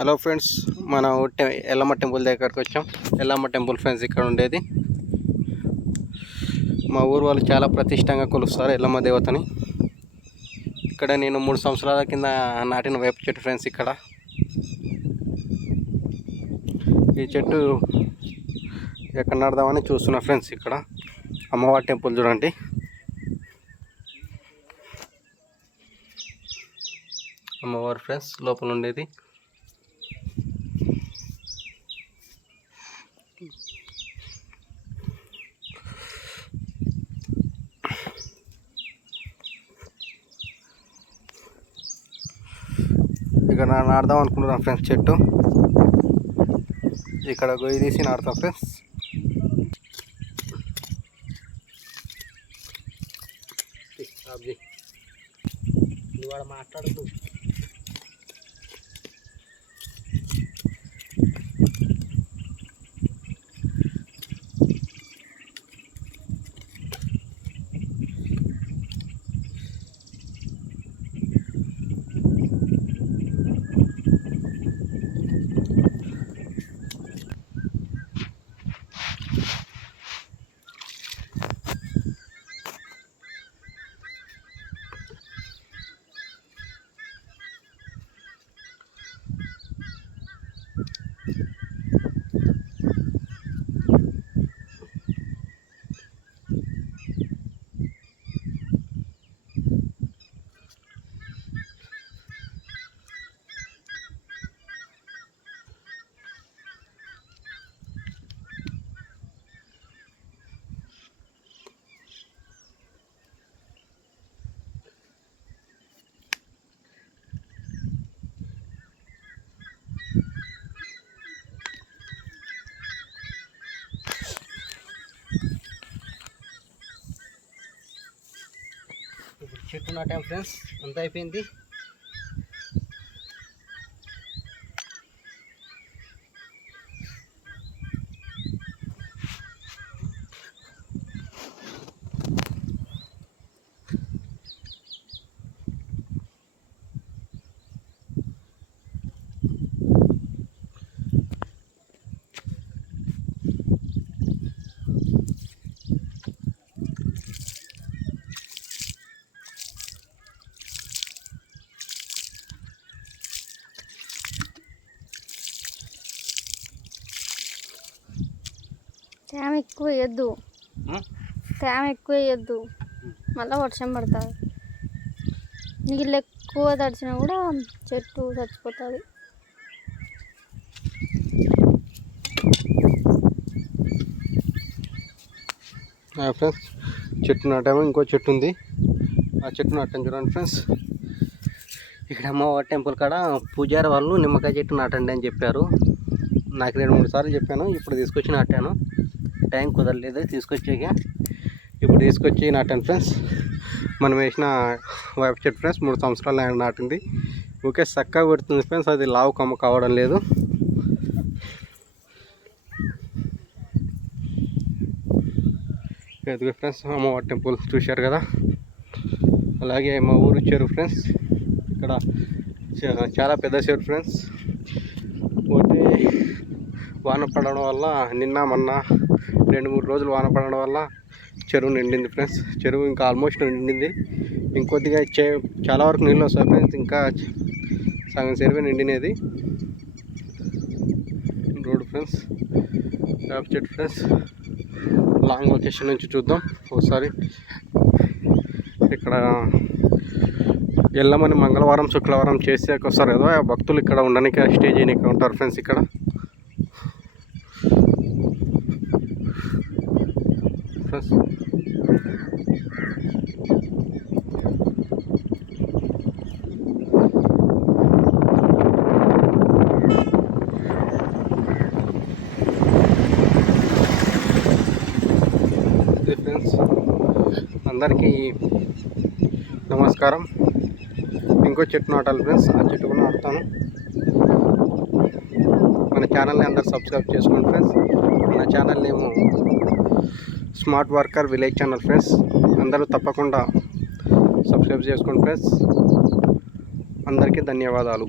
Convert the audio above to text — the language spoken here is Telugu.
హలో ఫ్రెండ్స్, మన ఎల్లమ్మ టెంపుల్ దగ్గరకు వచ్చాం. ఎల్లమ్మ టెంపుల్ ఫ్రెండ్స్ ఇక్కడ ఉండేది. మా ఊరు వాళ్ళు చాలా ప్రతిష్టంగా కొలుస్తారు ఎల్లమ్మ దేవతని. ఇక్కడ నేను 3 సంవత్సరాల కింద నాటిన వేప చెట్టు ఫ్రెండ్స్. ఇక్కడ ఈ చెట్టు ఎక్కడ నాడదామని చూస్తున్నా ఫ్రెండ్స్. ఇక్కడ అమ్మవారి టెంపుల్ చూడండి. అమ్మవారు ఫ్రెండ్స్ లోపల ఉండేది. ఇక్కడ నాడదాం అనుకుంటున్నాను ఫ్రెండ్స్ చెట్టు. ఇక్కడ గొయ్యి తీసి నాడతాం ఫ్రెండ్స్. ఇవాళ మాట్లాడుతూ చెట్టు నాటాం ఫ్రెండ్స్. అంతా అయిపోయింది. తేమ ఎక్కువ వేయద్దు, మళ్ళీ వర్షం పడుతుంది. నీళ్ళు ఎక్కువ తడిచినా కూడా చెట్టు చచ్చిపోతుంది. ఫ్రెండ్స్ చెట్టు నాటాము. ఇంకో చెట్టు ఉంది, ఆ చెట్టు నాటాను చూడండి ఫ్రెండ్స్. ఇక్కడ అమ్మవారి టెంపుల్ కాడ పూజారి వాళ్ళు నిమ్మకాయ చెట్టు నాటండి అని చెప్పారు. నాకు 2-3 సార్లు చెప్పాను. ఇప్పుడు తీసుకొచ్చి నాటాను. టైం కుదరలేదు తీసుకొచ్చాక. ఇప్పుడు తీసుకొచ్చి నాటాను ఫ్రెండ్స్. మనం వేసిన వేప చెట్టు ఫ్రెండ్స్ 3 సంవత్సరాలు నాటింది. ఓకే చక్కగా పెడుతుంది ఫ్రెండ్స్. అది లావు కొమ్మ కావడం లేదు. ఎదుగు ఫ్రెండ్స్ అమ్మవారి టెంపుల్ చూశారు కదా. అలాగే మా ఊరు చెరువు ఫ్రెండ్స్. ఇక్కడ చాలా పెద్ద చెరువు ఫ్రెండ్స్. పోతే వాన పడడం వల్ల నిన్న మొన్న 2-3 రోజులు వాన పడడం వల్ల చెరువు నిండింది ఫ్రెండ్స్. చెరువు ఇంకా ఆల్మోస్ట్ నిండింది. ఇంకొద్దిగా చాలా వరకు నీళ్ళు వస్తాయి ఫ్రెండ్స్. ఇంకా సగం చెరువే నిండినది. రోడ్ ఫ్రెండ్స్, వేప చెట్టు ఫ్రెండ్స్. లాంగ్ లొకేషన్ నుంచి చూద్దాం ఒకసారి. ఇక్కడ ఎల్లమని మంగళవారం శుక్రవారం చేసాక వస్తారు కదా భక్తులు. ఇక్కడ ఉండడానికి స్టే చేయడానికి ఉంటారు ఫ్రెండ్స్. ఇక్కడ ఫ్రెండ్స్ ఫ్రెండ్స్ అందరికీ నమస్కారం. ఇంకో చెట్టు నాటాలి ఫ్రెండ్స్. ఆ చెట్టు కూడా నాటుతాను. మన ఛానల్ని అందరు సబ్స్క్రైబ్ చేసుకోండి ఫ్రెండ్స్. మన ఛానల్ నేము smart worker village channel friends. అందరూ తప్పకుండా సబ్స్క్రైబ్ చేసుకోండి ఫ్రెండ్స్. అందరికీ ధన్యవాదాలు.